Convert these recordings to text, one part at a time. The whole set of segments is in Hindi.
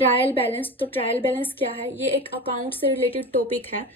Trial balance. तो ट्रायल बैलेंस क्या है? ये एक अकाउंट से रिलेटेड टॉपिक है।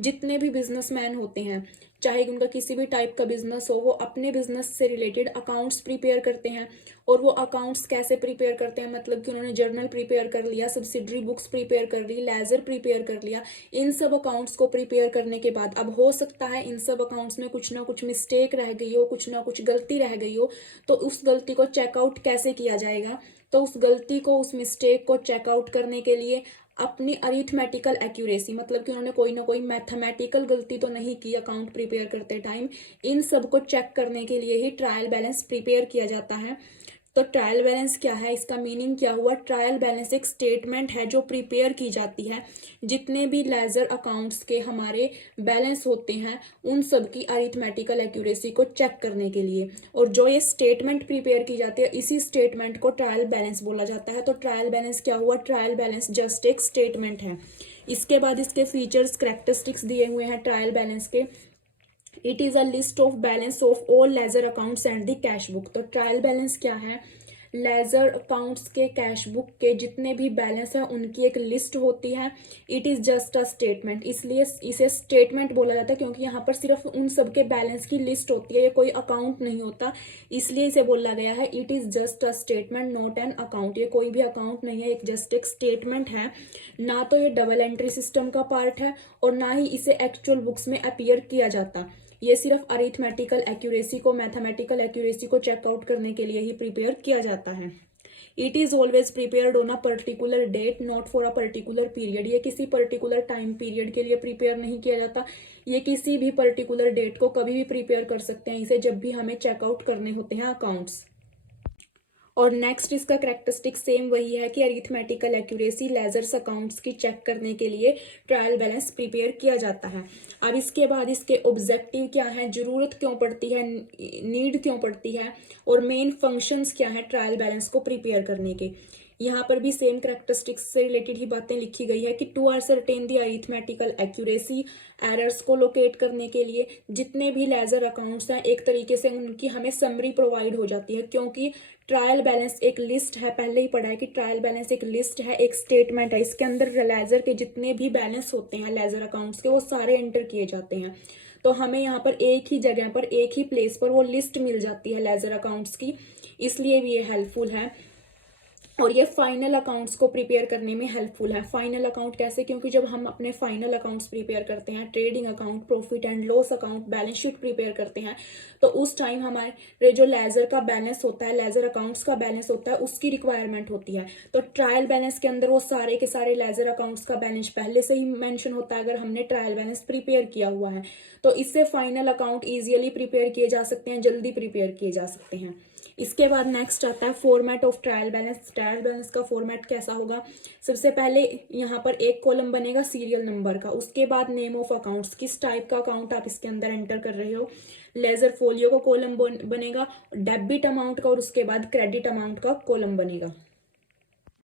जितने भी बिजनेसमैन होते हैं, चाहे उनका किसी भी टाइप का बिजनेस हो, वो अपने बिजनेस से रिलेटेड अकाउंट्स प्रिपेयर करते हैं। और वो अकाउंट्स कैसे प्रिपेयर करते हैं? मतलब कि उन्होंने जर्नल प्रिपेयर कर लिया, सब्सिडरी बुक्स प्रिपेयर कर ली, लेजर प्रिपेयर कर लिया। इन सब अकाउंट्स को प्रिपेयर करने के बाद अब हो सकता है इन सब अकाउंट्स में कुछ ना कुछ मिस्टेक रह गई हो, कुछ ना कुछ गलती रह गई हो। तो उस गलती को चेकआउट कैसे किया जाएगा? तो उस गलती को, उस मिस्टेक को चेकआउट करने के लिए अपनी अरिथमेटिकल एक्यूरेसी, मतलब कि उन्होंने कोई ना कोई मैथमेटिकल गलती तो नहीं की अकाउंट प्रिपेयर करते टाइम, इन सब को चेक करने के लिए ही ट्रायल बैलेंस प्रिपेयर किया जाता है। तो ट्रायल बैलेंस क्या है? इसका मीनिंग क्या हुआ? ट्रायल बैलेंस एक स्टेटमेंट है जो प्रिपेयर की जाती है जितने भी लेजर अकाउंट्स के हमारे बैलेंस होते हैं उन सब की अरिथमेटिकल एक्यूरेसी को चेक करने के लिए। और जो ये स्टेटमेंट प्रिपेयर की जाती है, इसी स्टेटमेंट को ट्रायल बैलेंस बोला जाता है। तो ट्रायल बैलेंस क्या हुआ? ट्रायल बैलेंस जस्ट एक स्टेटमेंट है। इसके बाद इसके फीचर्स, करैक्टरिस्टिक्स दिए हुए हैं ट्रायल बैलेंस के। It is a list of balance of all ledger accounts and the cash book. तो ट्रायल बैलेंस क्या है? लेजर अकाउंट्स के, कैश बुक के जितने भी बैलेंस हैं उनकी एक लिस्ट होती है। It is just a statement, इसलिए इसे स्टेटमेंट बोला जाता है क्योंकि यहाँ पर सिर्फ उन सब के बैलेंस की लिस्ट होती है, ये कोई अकाउंट नहीं होता, इसलिए इसे बोला गया है it is just a statement not an account. ये कोई भी अकाउंट नहीं है, एक जस्ट एक स्टेटमेंट है। ना तो ये डबल एंट्री सिस्टम का पार्ट है और ना ही इसे एक्चुअल बुक्स में अपीयर किया जाता। ये सिर्फ अरिथमेटिकल एक्यूरेसी को, मैथमेटिकल एक्यूरेसी को चेकआउट करने के लिए ही प्रिपेयर किया जाता है। It is always prepared on a particular date not for a particular period. ये किसी पर्टिकुलर टाइम पीरियड के लिए प्रिपेयर नहीं किया जाता, ये किसी भी पर्टिकुलर डेट को कभी भी प्रिपेयर कर सकते हैं इसे, जब भी हमें चेकआउट करने होते हैं अकाउंट्स। और नेक्स्ट इसका करेक्टरिस्टिक सेम वही है कि अरिथमेटिकल एक्यूरेसी लेजर्स अकाउंट्स की चेक करने के लिए ट्रायल बैलेंस प्रिपेयर किया जाता है। अब इसके बाद इसके ऑब्जेक्टिव क्या है, जरूरत क्यों पड़ती है, नीड क्यों पड़ती है, और मेन फंक्शंस क्या है ट्रायल बैलेंस को प्रिपेयर करने के। यहाँ पर भी सेम करेक्टरिस्टिक्स से रिलेटेड ही बातें लिखी गई है कि to ascertain the arithmetical accuracy, errors को लोकेट करने के लिए जितने भी लेजर अकाउंट्स हैं एक तरीके से उनकी हमें समरी प्रोवाइड हो जाती है, क्योंकि ट्रायल बैलेंस एक लिस्ट है, पहले ही पढ़ा है कि ट्रायल बैलेंस एक लिस्ट है, एक स्टेटमेंट है। इसके अंदर लेजर के जितने भी बैलेंस होते हैं लेजर अकाउंट्स के वो सारे एंटर किए जाते हैं। तो हमें यहाँ पर एक ही जगह पर, एक ही प्लेस पर वो लिस्ट मिल जाती है लेजर अकाउंट्स की, इसलिए भी ये हेल्पफुल है। और ये फाइनल अकाउंट्स को प्रिपेयर करने में हेल्पफुल है। फाइनल अकाउंट कैसे? क्योंकि जब हम अपने फाइनल अकाउंट्स प्रिपेयर करते हैं, trading account, profit and loss account, balance sheet prepare करते हैं, तो उस टाइम हमारे जो लेजर का बैलेंस होता है, लेजर अकाउंट्स का बैलेंस होता है, उसकी रिक्वायरमेंट होती है। तो ट्रायल बैलेंस के अंदर वो सारे के सारे लेजर अकाउंट्स का बैलेंस पहले से ही मेंशन होता है अगर हमने ट्रायल बैलेंस प्रिपेयर किया हुआ है। तो इससे फाइनल अकाउंट ईजियली प्रिपेयर किए जा सकते हैं, जल्दी प्रिपेयर किए जा सकते हैं। इसके बाद नेक्स्ट आता है format of trial balance. Trial balance का फॉर्मेट कैसा होगा? सबसे पहले यहाँ पर एक कॉलम बनेगा सीरियल नंबर का, उसके बाद नेम ऑफ अकाउंट्स, किस टाइप का अकाउंट आप इसके अंदर एंटर कर रहे हो, लेजर फोलियो का कॉलम बनेगा, डेबिट अमाउंट का, और उसके बाद क्रेडिट अमाउंट का कॉलम बनेगा।